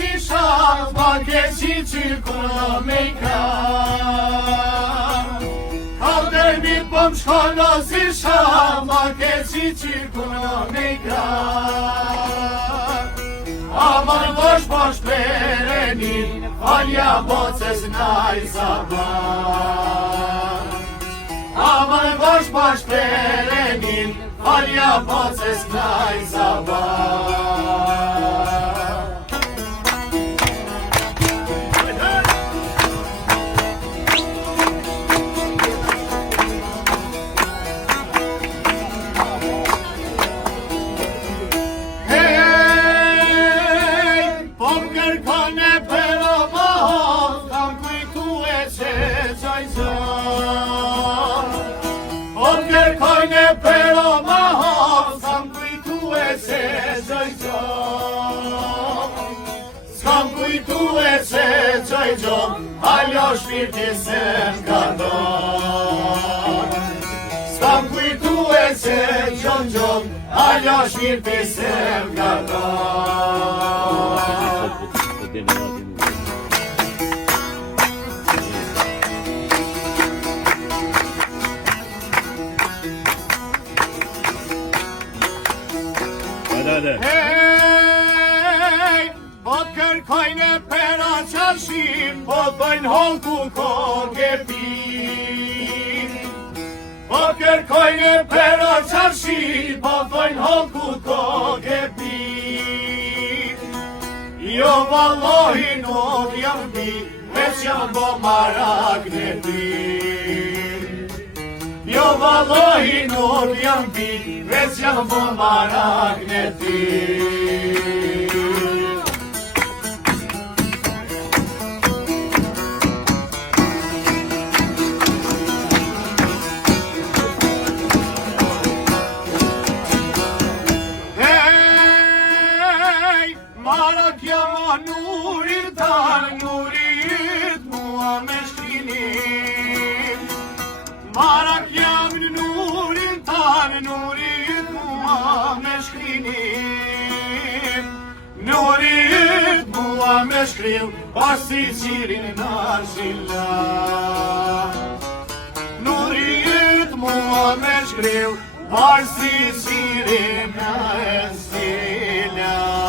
si shak, ma ke si qirkuna me i kram. Kaldermit po m'shkona si shak, ma ke si qirkuna me i kram. Aman bosh bosh perenin, falja bocës naj zaban. Aman bosh bosh perenin, falja bocës naj zaban. Pero mahon, s'kam kujtu e se gjoj gjom. S'kam kujtu e se gjoj gjom, haljo shpirti se m'ka don. S'kam kujtu e se gjoj gjom, haljo shpirti se m'ka don. Hej, po kërkojnë e pera qarshim, po dojnë honku koke pin. Po kërkojnë e pera qarshim, po dojnë honku koke pin. Jo vallohi nuk jam bi, veç jam bo marak në pin. Jo vallohi nuk jam bi, veç jam bo marak në pin. Hey, marak jam o nurit tan, nurit mua me shkrinim. Marak jam në nurin tan, nurit mua me shkrinim. Nurit mua me shkrim, pasi qirin në arshilla. Nurit mua me shkrim, pasi qirin në arshilla.